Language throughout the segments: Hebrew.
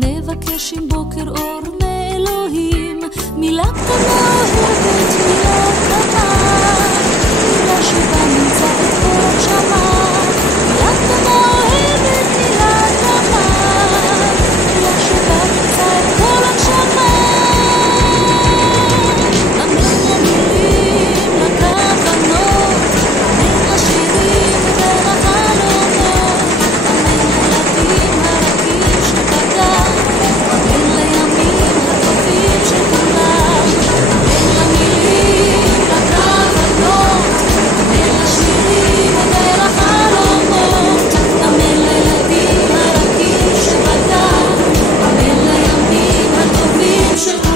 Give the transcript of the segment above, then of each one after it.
נבקש עם בוקר אור מאלוהים, מילה קטנה אוהבת, מילה קטנה, מילה שבה נמצא את כל הנשמה. מילה קטנה אוהבת, מילה קטנה, מילה שבה נמצא את כל הנשמה. אמן למילים, לכוונות, אמן לשירים ולחלומות, אמן לילדים הרכים שבגן, אמן לימים הטובים של כולם. אמן למילים, לכוונות, אמן לשירים ולחלומות, אמן לילדים הרכים שבגן, אמן לימים הטובים של כולם.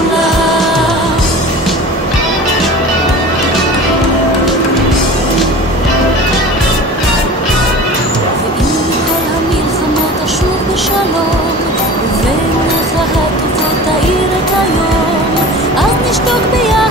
ואם כל המלחמות אשוב בשלום, ובעיניך הטובות תאיר את היום, אז נשתוק ביחד